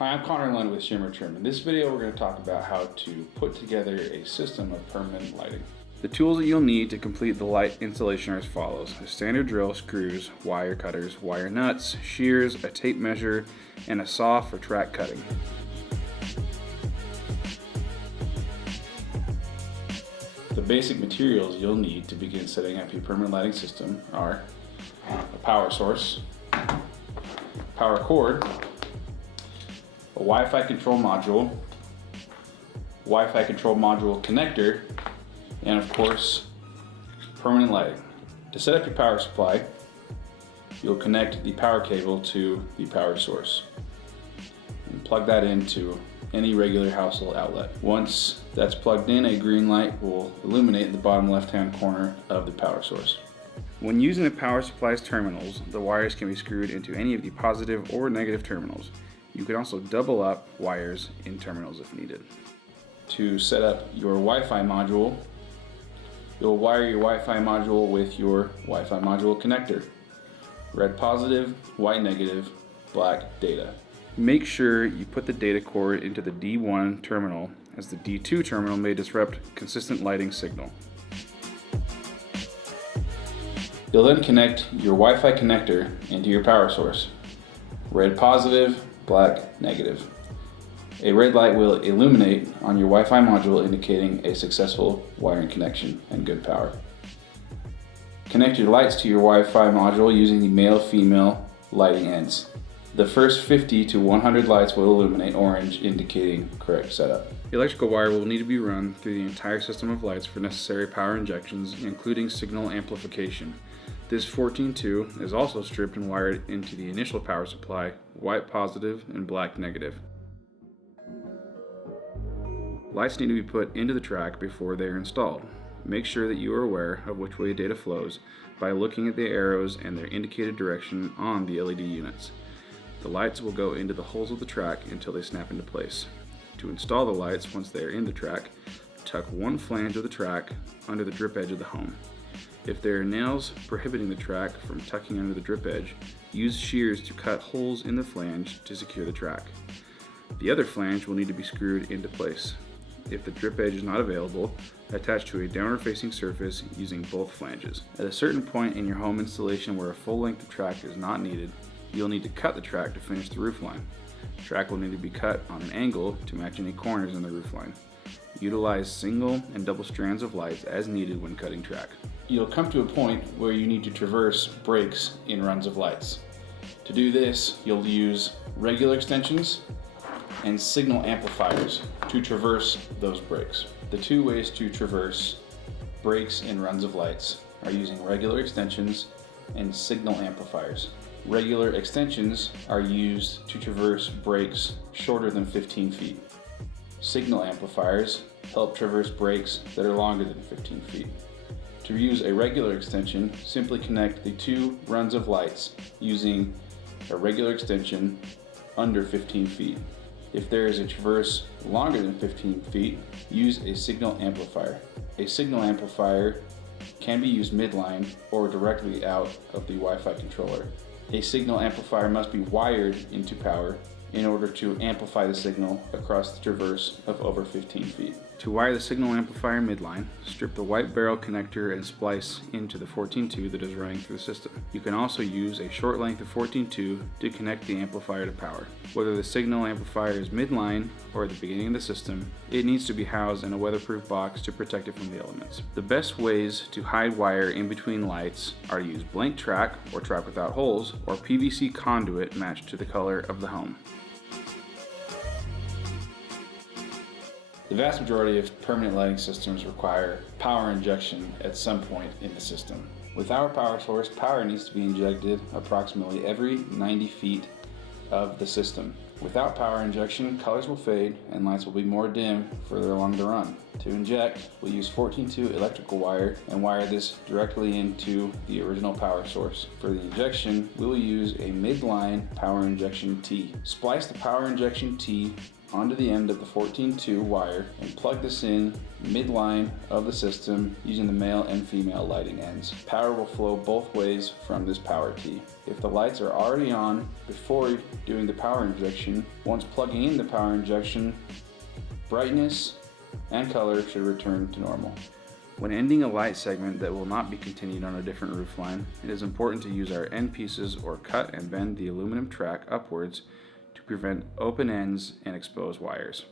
Hi, I'm Connor Lund with Shimmer. In this video, we're going to talk about how to put together a system of permanent lighting. The tools that you'll need to complete the light installation are as follows: a standard drill, screws, wire cutters, wire nuts, shears, a tape measure, and a saw for track cutting. The basic materials you'll need to begin setting up your permanent lighting system are a power source, power cord, a Wi-Fi control module, Wi-Fi control module connector, and of course, permanent lighting. To set up your power supply, you'll connect the power cable to the power source and plug that into any regular household outlet. Once that's plugged in, a green light will illuminate in the bottom left-hand corner of the power source. When using the power supply's terminals, the wires can be screwed into any of the positive or negative terminals. You can also double up wires in terminals if needed. To set up your Wi-Fi module, you'll wire your Wi-Fi module with your Wi-Fi module connector. Red positive, white negative, black data. Make sure you put the data cord into the D1 terminal, as the D2 terminal may disrupt consistent lighting signal. You'll then connect your Wi-Fi connector into your power source. Red positive, black negative. A red light will illuminate on your Wi-Fi module, indicating a successful wiring connection and good power. Connect your lights to your Wi-Fi module using the male-female lighting ends. The first 50 to 100 lights will illuminate orange, indicating correct setup. The electrical wire will need to be run through the entire system of lights for necessary power injections, including signal amplification. This 14-2 is also stripped and wired into the initial power supply, white positive and black negative. Lights need to be put into the track before they are installed. Make sure that you are aware of which way data flows by looking at the arrows and their indicated direction on the LED units. The lights will go into the holes of the track until they snap into place. To install the lights once they are in the track, tuck one flange of the track under the drip edge of the home. If there are nails prohibiting the track from tucking under the drip edge, use shears to cut holes in the flange to secure the track. The other flange will need to be screwed into place. If the drip edge is not available, attach to a downward facing surface using both flanges. At a certain point in your home installation where a full length of track is not needed, you'll need to cut the track to finish the roof line. The track will need to be cut on an angle to match any corners in the roof line. Utilize single and double strands of lights as needed when cutting track. You'll come to a point where you need to traverse breaks in runs of lights. To do this, you'll use regular extensions and signal amplifiers to traverse those breaks. The two ways to traverse breaks in runs of lights are using regular extensions and signal amplifiers. Regular extensions are used to traverse breaks shorter than 15 feet. Signal amplifiers help traverse breaks that are longer than 15 feet. To use a regular extension, simply connect the two runs of lights using a regular extension under 15 feet. If there is a traverse longer than 15 feet, use a signal amplifier. A signal amplifier can be used midline or directly out of the Wi-Fi controller. A signal amplifier must be wired into power in order to amplify the signal across the traverse of over 15 feet. To wire the signal amplifier midline, strip the white barrel connector and splice into the 14-2 that is running through the system. You can also use a short length of 14-2 to connect the amplifier to power. Whether the signal amplifier is midline or at the beginning of the system, it needs to be housed in a weatherproof box to protect it from the elements. The best ways to hide wire in between lights are to use blank track or track without holes, or PVC conduit matched to the color of the home. The vast majority of permanent lighting systems require power injection at some point in the system. With our power source, power needs to be injected approximately every 90 feet of the system. Without power injection, colors will fade and lights will be more dim further along the run. To inject, we'll use 14-2 electrical wire and wire this directly into the original power source. For the injection, we will use a midline power injection T. Splice the power injection T onto the end of the 14-2 wire and plug this in midline of the system using the male and female lighting ends. Power will flow both ways from this power tee. If the lights are already on before doing the power injection, once plugging in the power injection, brightness and color should return to normal. When ending a light segment that will not be continued on a different roof line, it is important to use our end pieces or cut and bend the aluminum track upwards to prevent open ends and exposed wires.